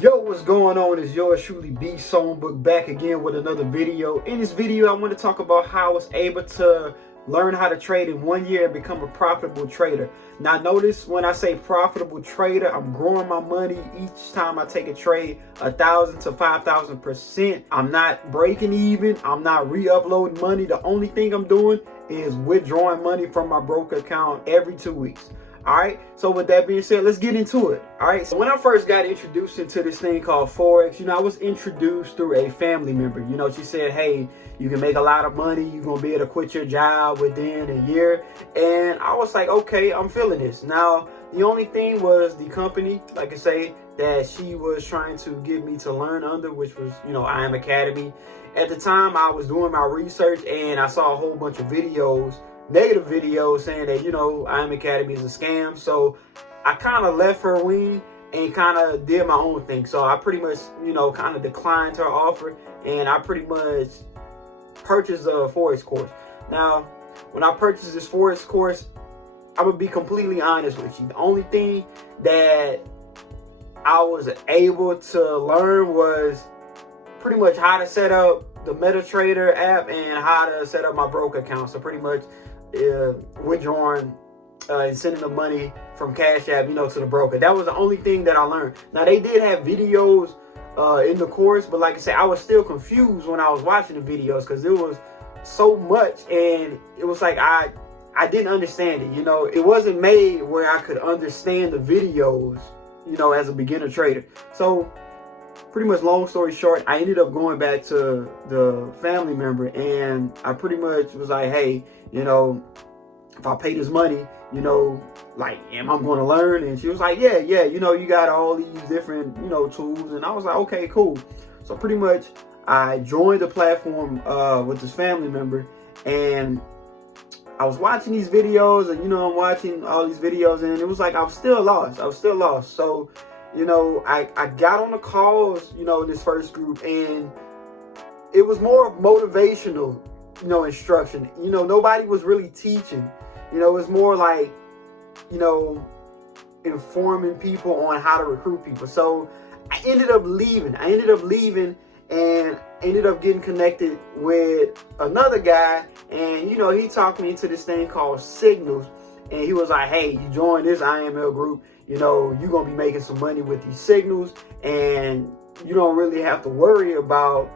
Yo, what's going on? It's yours truly, B Songbook, back again with another video. In this video, I want to talk about how I was able to learn how to trade in 1 year and become a profitable trader. Now, notice when I say profitable trader, I'm growing my money each time I take a trade 1,000 to 5,000%. I'm not breaking even. I'm not re-uploading money. The only thing I'm doing is withdrawing money from my broker account every 2 weeks. All right, so with that being said, let's get into it. All right, so when I first got introduced into this thing called Forex, I was introduced through a family member. She said, hey, you can make a lot of money. You're going to be able to quit your job within a year. And I was like, okay, I'm feeling this. Now, the only thing was the company, like I say, that she was trying to get me to learn under, which was, IM Academy. At the time, I was doing my research and I saw a whole bunch of videos, negative videos, saying that IM Academy is a scam. So I kind of left her wing and kind of did my own thing. So I pretty much kind of declined her offer, and I pretty much purchased a Forex course. Now, when I purchased this Forex course, I'm gonna be completely honest with you. The only thing that I was able to learn was pretty much how to set up the MetaTrader app and how to set up my broker account. So pretty much withdrawing and sending the money from Cash App, to the broker. That was the only thing that I learned. Now, they did have videos in the course, but like I said, I was still confused when I was watching the videos because there was so much, and it was like I didn't understand it. It wasn't made where I could understand the videos, as a beginner trader. So pretty much, long story short, I ended up going back to the family member, and I pretty much was like, hey, if I pay this money, like, am I going to learn? And she was like, yeah, you got all these different, tools. And I was like, okay, cool. So pretty much I joined the platform with this family member, and I was watching these videos, and, I'm watching all these videos, and it was like I was still lost. So, I got on the calls, in this first group, and it was more of motivational, instruction. Nobody was really teaching. It was more like, informing people on how to recruit people. So I ended up leaving and ended up getting connected with another guy. And, he talked me into this thing called Signals. And he was like, hey, you join this IML group, you're going to be making some money with these signals. And you don't really have to worry about,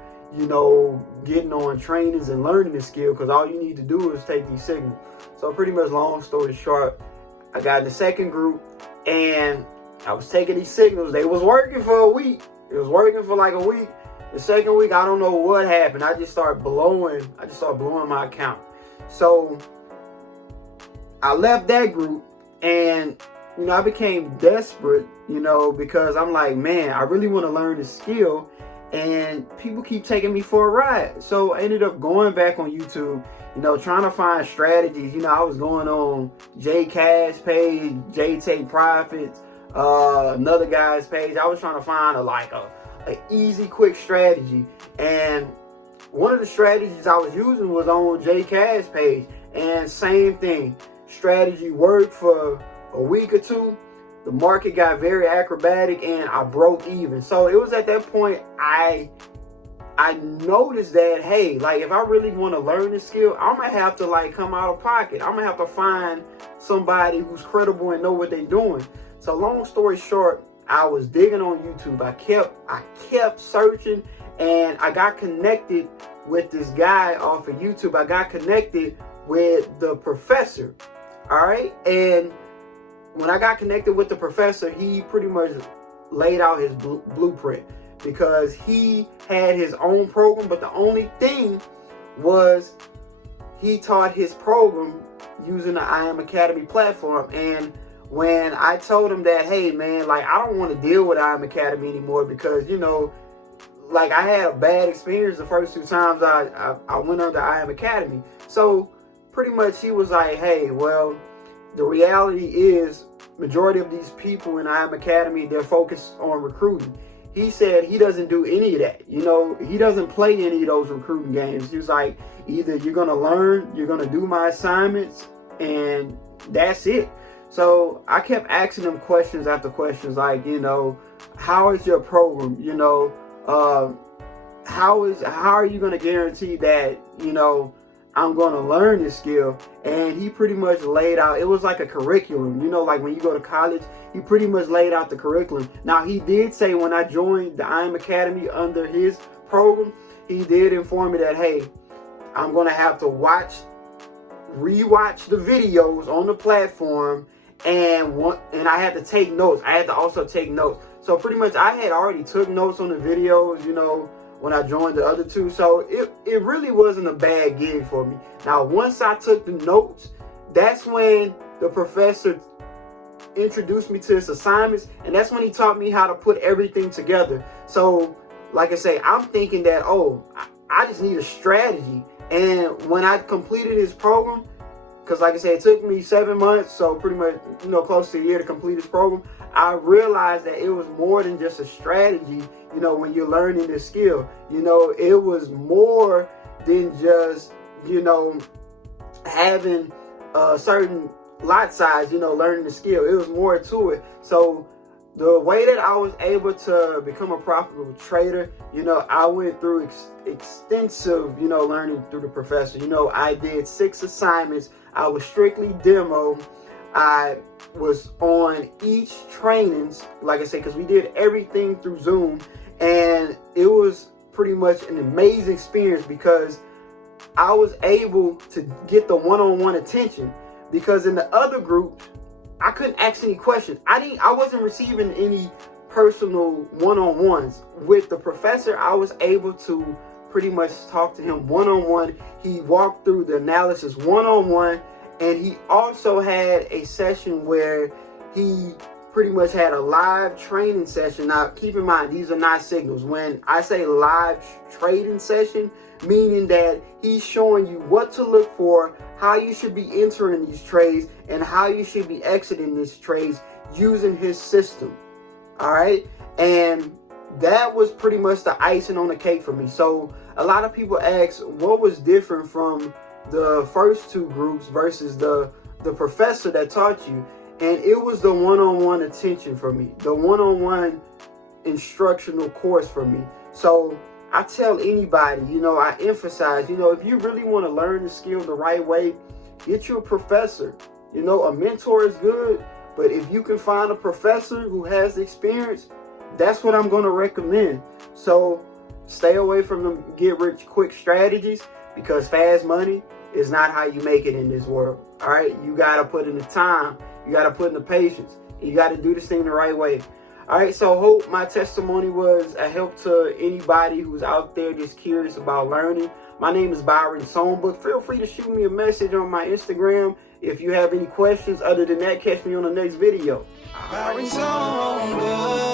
getting on trainings and learning the skill, because all you need to do is take these signals. So pretty much, long story short, I got in the second group and I was taking these signals. They was working for a week. It was working for like a week. The second week, I don't know what happened. I just started blowing my account. So I left that group, and I became desperate, because I'm like, man, I really want to learn this skill, and people keep taking me for a ride. So I ended up going back on YouTube, trying to find strategies. I was going on J Cash page, J Take Profits, another guy's page. I was trying to find a easy, quick strategy. And one of the strategies I was using was on J Cash page, and same thing. Strategy worked for a week or two. The market got very acrobatic, and I broke even. So it was at that point I noticed that, hey, like, if I really want to learn this skill, I'm gonna have to come out of pocket. I'm gonna have to find somebody who's credible and know what they're doing. So long story short, I was digging on YouTube. I kept searching, and I got connected with this guy off of YouTube. I got connected with the professor. All right, and when I got connected with the professor, he pretty much laid out his blueprint, because he had his own program, but the only thing was he taught his program using the IM Academy platform. And when I told him that, hey man, like, I don't want to deal with IM Academy anymore, because like, I had a bad experience the first 2 times I went under IM Academy. So pretty much he was like, hey, well, the reality is, majority of these people in IM Academy, they're focused on recruiting. He said he doesn't do any of that. He doesn't play any of those recruiting games. He was like, either you're going to learn, you're going to do my assignments, and that's it. So I kept asking him questions after questions, like, how is your program? You know, how are you going to guarantee that, you know, I'm going to learn this skill? And he pretty much laid out, it was like a curriculum, you know, like when you go to college, he pretty much laid out the curriculum. Now, he did say when I joined the IM Academy under his program, he did inform me that, hey, I'm going to have to rewatch the videos on the platform, and I had to take notes. I had to also take notes. So pretty much I had already took notes on the videos, you know, when I joined the other two. So it really wasn't a bad gig for me. Now, once I took the notes, that's when the professor introduced me to his assignments, and that's when he taught me how to put everything together. So, like I say, I'm thinking that, oh, I just need a strategy. And when I completed his program, because like I said, it took me 7 months, so pretty much, you know, close to a year to complete this program, I realized that it was more than just a strategy, you know, when you're learning this skill. You know, it was more than just, you know, having a certain lot size, you know, learning the skill. It was more to it. So the way that I was able to become a profitable trader, you know, I went through extensive, you know, learning through the professor. You know, I did 6 assignments. I was strictly demo. I was on each trainings, like I said, because we did everything through Zoom. And it was pretty much an amazing experience because I was able to get the one-on-one attention, because in the other group, I couldn't ask any questions. I wasn't receiving any personal one-on-ones. With the professor, I was able to pretty much talk to him one-on-one. He walked through the analysis one-on-one, and he also had a session where he pretty much had a live training session. Now, keep in mind, these are not signals. When I say live trading session, meaning that he's showing you what to look for, how you should be entering these trades, and how you should be exiting these trades using his system. All right. And that was pretty much the icing on the cake for me. So a lot of people ask, what was different from the first 2 groups versus the professor that taught you? And it was the one-on-one attention for me, the one-on-one instructional course for me. So I tell anybody, you know, I emphasize, you know, if you really want to learn the skill the right way, get you a professor. You know, a mentor is good, but if you can find a professor who has the experience, that's what I'm going to recommend. So stay away from the get-rich-quick strategies, because fast money is not how you make it in this world. All right, you got to put in the time, you got to put in the patience, you got to do this thing the right way. All right, so hope my testimony was a help to anybody who's out there just curious about learning. My name is Byron Songbook. Feel free to shoot me a message on my Instagram if you have any questions. Other than that, catch me on the next video. Byron Songbook.